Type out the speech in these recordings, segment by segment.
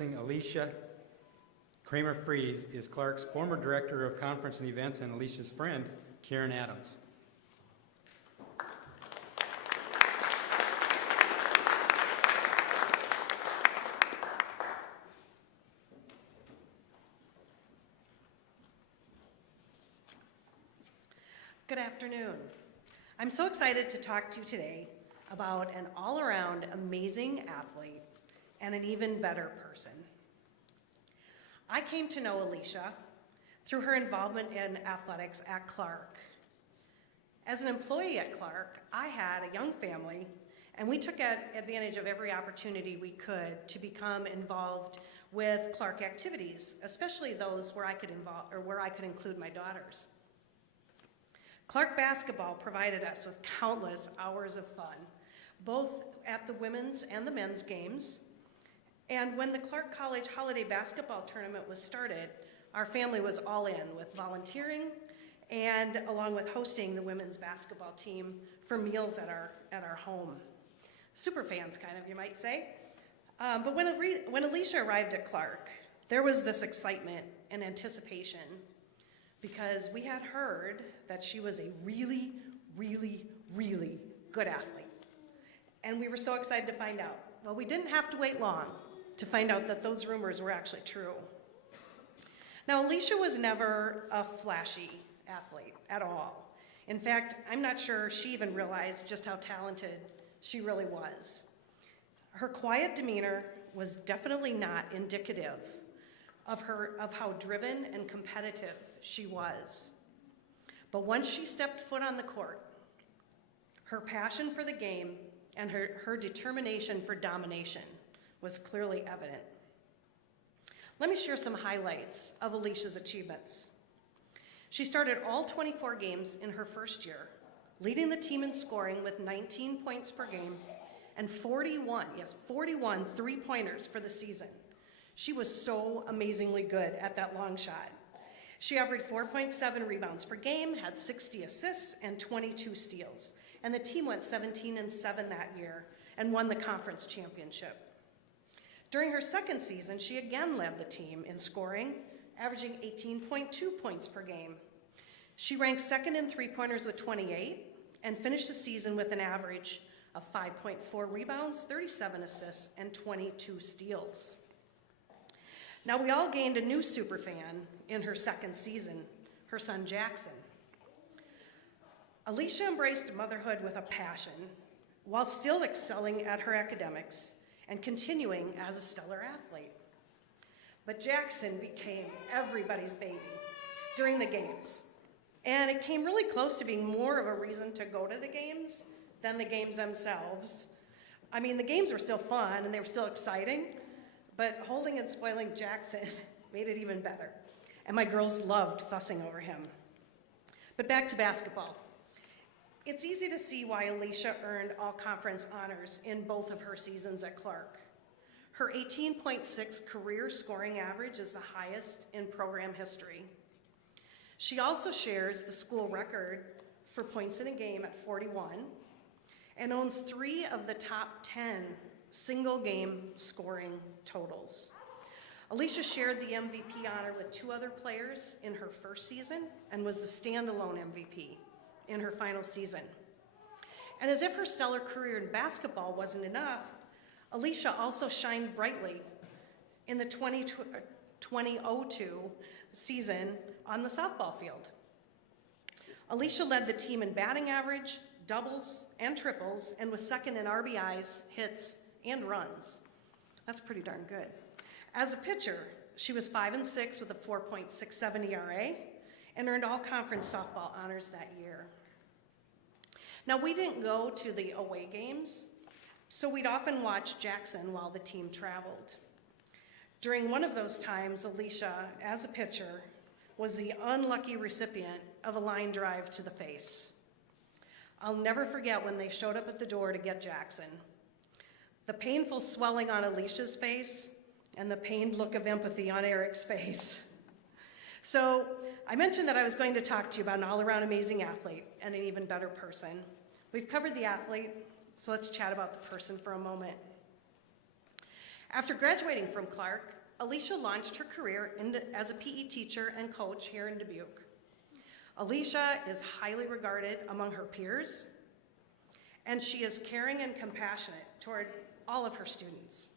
introducing Alisha Kramer-Frese is Clarke's former Director of Conference and Events and Alisha's friend, Karen Adams. Good afternoon. I'm so excited to talk to you today about an all-around amazing athlete and an even better person. I came to know Alisha through her involvement in athletics at Clarke. As an employee at Clarke, I had a young family, and we took advantage of every opportunity we could to become involved with Clarke activities, especially those where I could include my daughters. Clarke basketball provided us with countless hours of fun, both at the women's and the men's games. And when the Clarke College Holiday Basketball Tournament was started, our family was all in with volunteering and along with hosting the women's basketball team for meals at our home. Super fans, kind of, you might say. But when Alisha arrived at Clarke, there was this excitement and anticipation because we had heard that she was a really, really, really good athlete. And we were so excited to find out. Well, we didn't have to wait long to find out that those rumors were actually true. Now, Alisha was never a flashy athlete at all. In fact, I'm not sure she even realized just how talented she really was. Her quiet demeanor was definitely not indicative of how driven and competitive she was. But once she stepped foot on the court, her passion for the game and her determination for domination was clearly evident. Let me share some highlights of Alisha's achievements. She started all 24 games in her first year, leading the team in scoring with 19 points per game and 41 three-pointers for the season. She was so amazingly good at that long shot. She averaged 4.7 rebounds per game, had 60 assists, and 22 steals. And the team went 17-7 that year and won the conference championship. During her second season, she again led the team in scoring, averaging 18.2 points per game. She ranked second in three-pointers with 28 and finished the season with an average of 5.4 rebounds, 37 assists, and 22 steals. Now, we all gained a new superfan in her second season, her son Jackson. Alisha embraced motherhood with a passion while still excelling at her academics and continuing as a stellar athlete. But Jackson became everybody's baby during the games. And it came really close to being more of a reason to go to the games than the games themselves. I mean, the games were still fun and they were still exciting, but holding and spoiling Jackson made it even better. And my girls loved fussing over him. But back to basketball. It's easy to see why Alisha earned all-conference honors in both of her seasons at Clarke. Her 18.6 career scoring average is the highest in program history. She also shares the school record for points in a game at 41 and owns 3 of the top 10 single-game scoring totals. Alisha shared the MVP honor with 2 other players in her first season and was the standalone MVP in her final season. And as if her stellar career in basketball wasn't enough, Alisha also shined brightly in the 2002 season on the softball field. Alisha led the team in batting average, doubles, and triples, and was second in RBIs, hits, and runs. That's pretty darn good. As a pitcher, she was 5-6 with a 4.67 ERA and earned all conference softball honors that year. Now, we didn't go to the away games, so we'd often watch Jackson while the team traveled. During one of those times, Alisha, as a pitcher, was the unlucky recipient of a line drive to the face. I'll never forget when they showed up at the door to get Jackson. The painful swelling on Alisha's face and the pained look of empathy on Eric's face. So I mentioned that I was going to talk to you about an all-around amazing athlete and an even better person. We've covered the athlete, so let's chat about the person for a moment. After graduating from Clarke, Alisha launched her career as a PE teacher and coach here in Dubuque. Alisha is highly regarded among her peers, and she is caring and compassionate toward all of her students,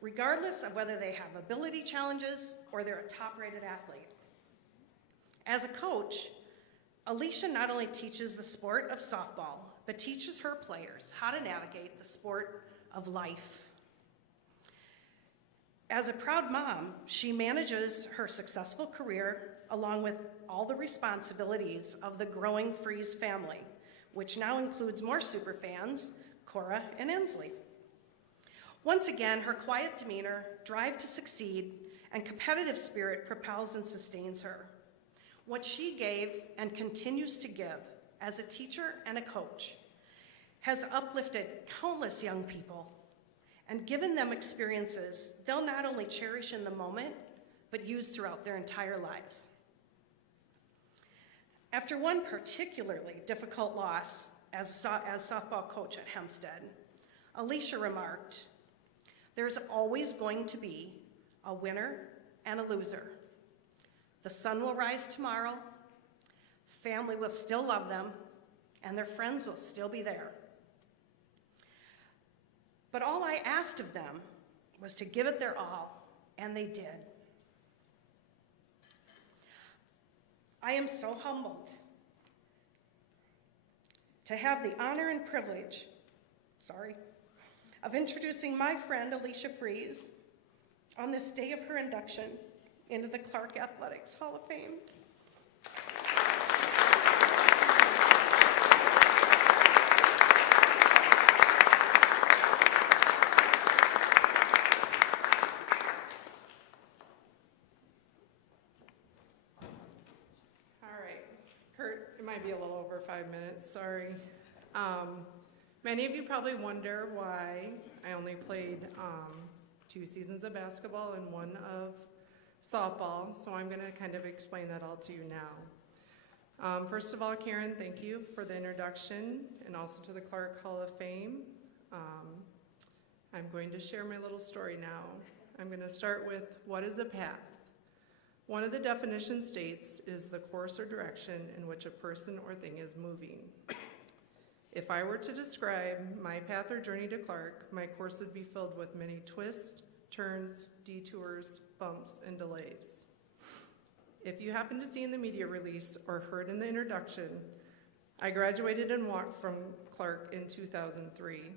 regardless of whether they have ability challenges or they're a top-rated athlete. As a coach, Alisha not only teaches the sport of softball, but teaches her players how to navigate the sport of life. As a proud mom, she manages her successful career along with all the responsibilities of the growing Frese family, which now includes more superfans, Cora and Ensley. Once again, her quiet demeanor, drive to succeed, and competitive spirit propels and sustains her. What she gave and continues to give as a teacher and a coach has uplifted countless young people and given them experiences they'll not only cherish in the moment, but use throughout their entire lives. After one particularly difficult loss as softball coach at Hempstead, Alisha remarked, "There's always going to be a winner and a loser. The sun will rise tomorrow, family will still love them, and their friends will still be there. But all I asked of them was to give it their all, and they did." I am so humbled to have the honor and privilege, of introducing my friend Alisha Frese on this day of her induction into the Clarke Athletics Hall of Fame. Might be a little over 5 minutes, sorry. Many of you probably wonder why I only played 2 seasons of basketball and 1 of softball, so I'm gonna kind of explain that all to you now. First of all, Karen, thank you for the introduction and also to the Clarke Hall of Fame. I'm going to share my little story now. I'm gonna start with, what is a path? One of the definitions states is the course or direction in which a person or thing is moving. If I were to describe my path or journey to Clarke, my course would be filled with many twists, turns, detours, bumps, and delays. If you happen to see in the media release or heard in the introduction, I graduated and walked from Clarke in 2003.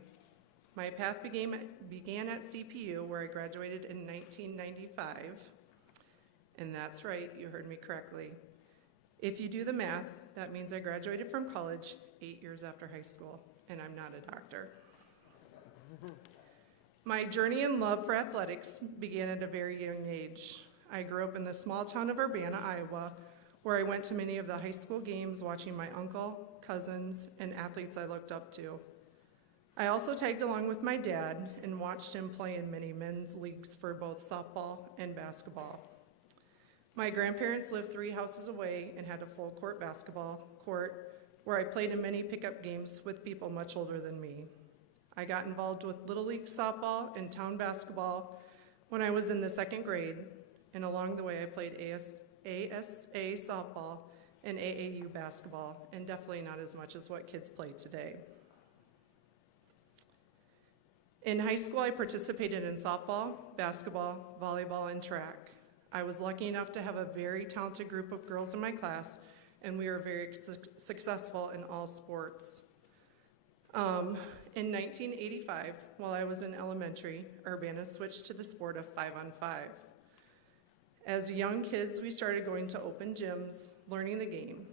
My path began at CPU, where I graduated in 1995. And that's right, you heard me correctly. If you do the math, that means I graduated from college 8 years after high school, and I'm not a doctor. My journey and love for athletics began at a very young age. I grew up in the small town of Urbana, Iowa, where I went to many of the high school games watching my uncle, cousins, and athletes I looked up to. I also tagged along with my dad and watched him play in many men's leagues for both softball and basketball. My grandparents lived 3 houses away and had a full court basketball court where I played in many pickup games with people much older than me. I got involved with Little League softball and town basketball when I was in the 2nd grade, and along the way I played ASA softball and AAU basketball, and definitely not as much as what kids play today. In high school, I participated in softball, basketball, volleyball, and track. I was lucky enough to have a very talented group of girls in my class, and we were very successful in all sports. In 1985, while I was in elementary, Urbana switched to the sport of 5-on-5. As young kids, we started going to open gyms, learning the game.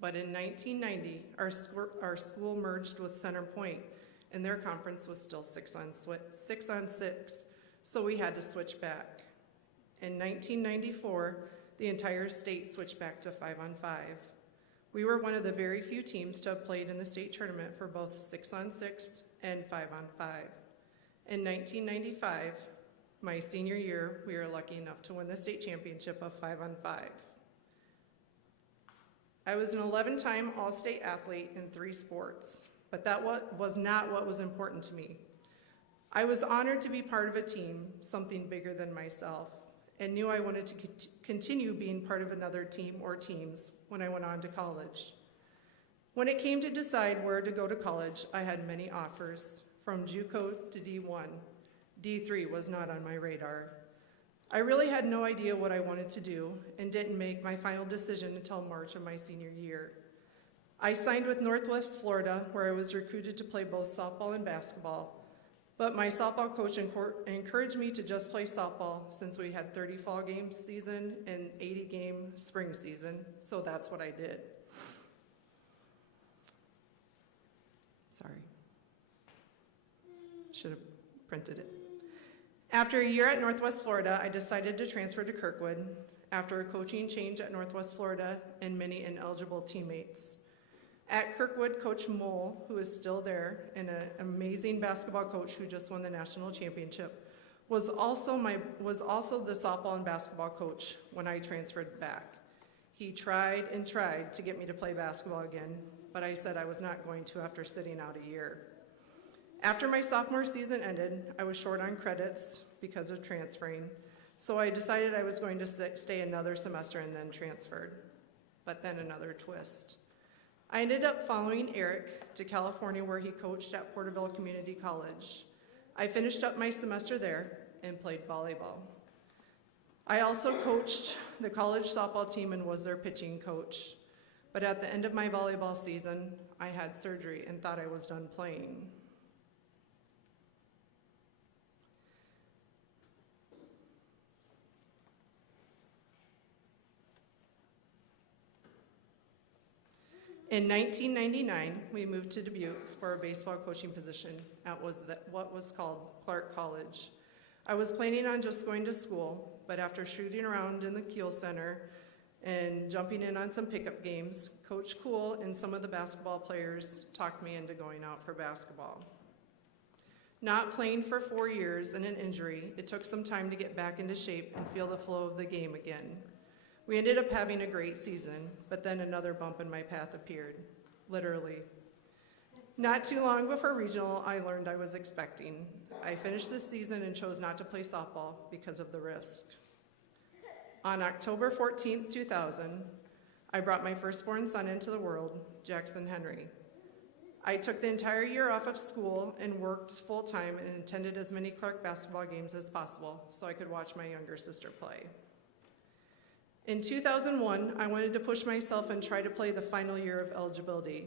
But in 1990, our school merged with Center Point, and their conference was still 6-on-6, so we had to switch back. In 1994, the entire state switched back to 5-on-5. We were one of the very few teams to have played in the state tournament for both 6-on-6 and 5-on-5. In 1995, my senior year, we were lucky enough to win the state championship of 5-on-5. I was an 11-time All-State athlete in 3 sports, but that was not what was important to me. I was honored to be part of a team, something bigger than myself, and knew I wanted to continue being part of another team or teams when I went on to college. When it came to decide where to go to college, I had many offers, from JUCO to D1. D3 was not on my radar. I really had no idea what I wanted to do and didn't make my final decision until March of my senior year. I signed with Northwest Florida, where I was recruited to play both softball and basketball, but my softball coach encouraged me to just play softball since we had 30 fall game season and 80 game spring season, so that's what I did. Sorry. Should have printed it. After a year at Northwest Florida, I decided to transfer to Kirkwood after a coaching change at Northwest Florida and many ineligible teammates. At Kirkwood, Coach Mole, who is still there, and an amazing basketball coach who just won the national championship, was also the softball and basketball coach when I transferred back. He tried and tried to get me to play basketball again, but I said I was not going to after sitting out a year. After my sophomore season ended, I was short on credits because of transferring, so I decided I was going to stay another semester and then transferred. But then another twist. I ended up following Eric to California, where he coached at Porterville Community College. I finished up my semester there and played volleyball. I also coached the college softball team and was their pitching coach. But at the end of my volleyball season, I had surgery and thought I was done playing. In 1999, we moved to Dubuque for a baseball coaching position at what was called Clarke College. I was planning on just going to school, but after shooting around in the Kiel Center and jumping in on some pickup games, Coach Cool and some of the basketball players talked me into going out for basketball. Not playing for 4 years and an injury, it took some time to get back into shape and feel the flow of the game again. We ended up having a great season, but then another bump in my path appeared, literally. Not too long before regional, I learned I was expecting. I finished the season and chose not to play softball because of the risk. On October 14th, 2000, I brought my firstborn son into the world, Jackson Henry. I took the entire year off of school and worked full-time and attended as many Clarke basketball games as possible so I could watch my younger sister play. In 2001, I wanted to push myself and try to play the final year of eligibility.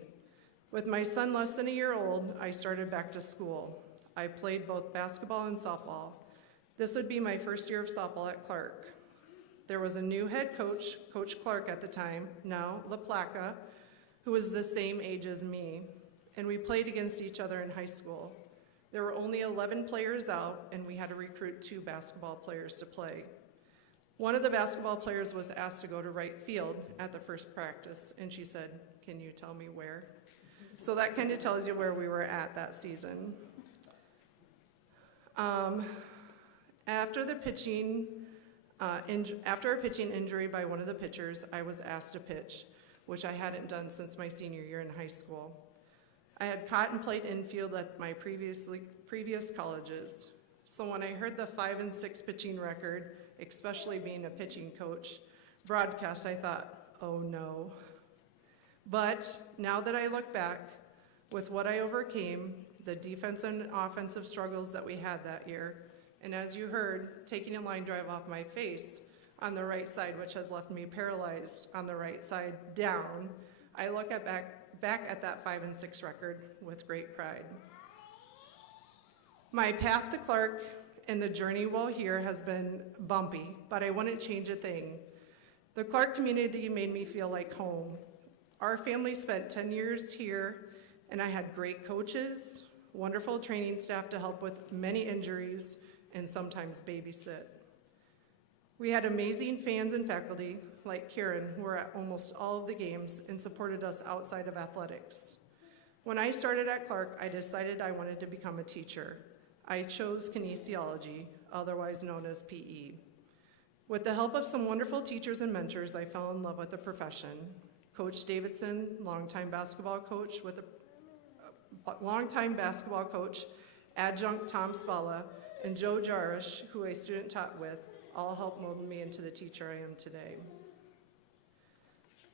With my son less than a year old, I started back to school. I played both basketball and softball. This would be my first year of softball at Clarke. There was a new head coach, Coach Clarke at the time, now LaPlaca, who was the same age as me, and we played against each other in high school. There were only 11 players out, and we had to recruit 2 basketball players to play. One of the basketball players was asked to go to right field at the first practice, and she said, "Can you tell me where?" So that kind of tells you where we were at that season. After a pitching injury by one of the pitchers, I was asked to pitch, which I hadn't done since my senior year in high school. I had caught and played infield at my previous colleges, so when I heard the 5 and 6 pitching record, especially being a pitching coach, broadcast, I thought, oh no. But now that I look back, with what I overcame, the defense and offensive struggles that we had that year, and as you heard, taking a line drive off my face on the right side, which has left me paralyzed on the right side down, I look back at that 5 and 6 record with great pride. My path to Clarke and the journey while here has been bumpy, but I wouldn't change a thing. The Clarke community made me feel like home. Our family spent 10 years here, and I had great coaches, wonderful training staff to help with many injuries, and sometimes babysit. We had amazing fans and faculty, like Karen, who were at almost all of the games and supported us outside of athletics. When I started at Clarke, I decided I wanted to become a teacher. I chose kinesiology, otherwise known as PE. With the help of some wonderful teachers and mentors, I fell in love with the profession. Coach Davidson, longtime basketball coach adjunct Tom Spalla, and Joe Jarish, who I student taught with, all helped mold me into the teacher I am today.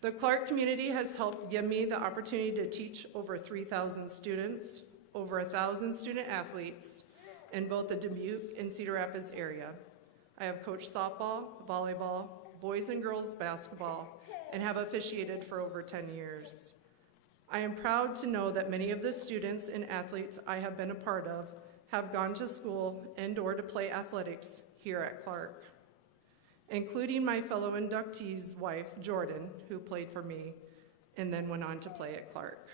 The Clarke community has helped give me the opportunity to teach over 3,000 students, over 1,000 student athletes in both the Dubuque and Cedar Rapids area. I have coached softball, volleyball, boys and girls basketball, and have officiated for over 10 years. I am proud to know that many of the students and athletes I have been a part of have gone to school and/or to play athletics here at Clarke, including my fellow inductee's wife, Jordan, who played for me and then went on to play at Clarke.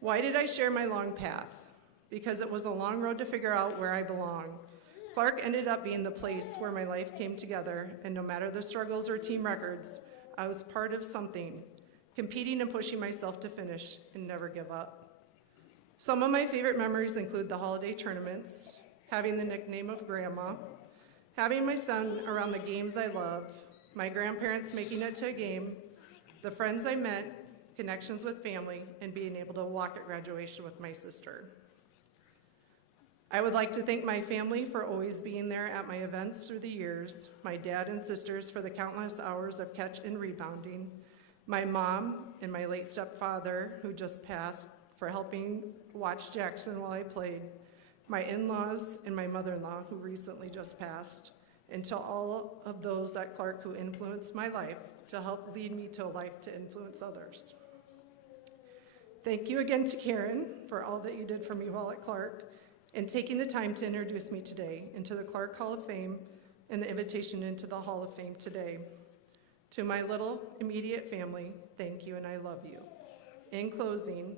Why did I share my long path? Because it was a long road to figure out where I belong. Clarke ended up being the place where my life came together, and no matter the struggles or team records, I was part of something, competing and pushing myself to finish and never give up. Some of my favorite memories include the holiday tournaments, having the nickname of Grandma, having my son around the games I love, my grandparents making it to a game, the friends I met, connections with family, and being able to walk at graduation with my sister. I would like to thank my family for always being there at my events through the years, my dad and sisters for the countless hours of catch and rebounding, my mom and my late stepfather, who just passed, for helping watch Jackson while I played, my in-laws and my mother-in-law, who recently just passed, and to all of those at Clarke who influenced my life to help lead me to a life to influence others. Thank you again to Karen for all that you did for me while at Clarke, and taking the time to introduce me today into the Clarke Hall of Fame and the invitation into the Hall of Fame today. To my little immediate family, thank you and I love you. In closing,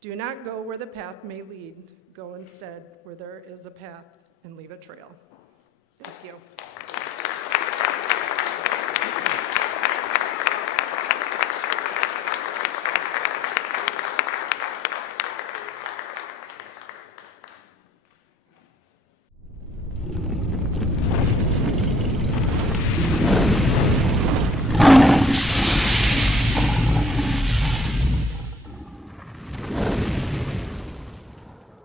do not go where the path may lead. Go instead where there is a path and leave a trail. Thank you.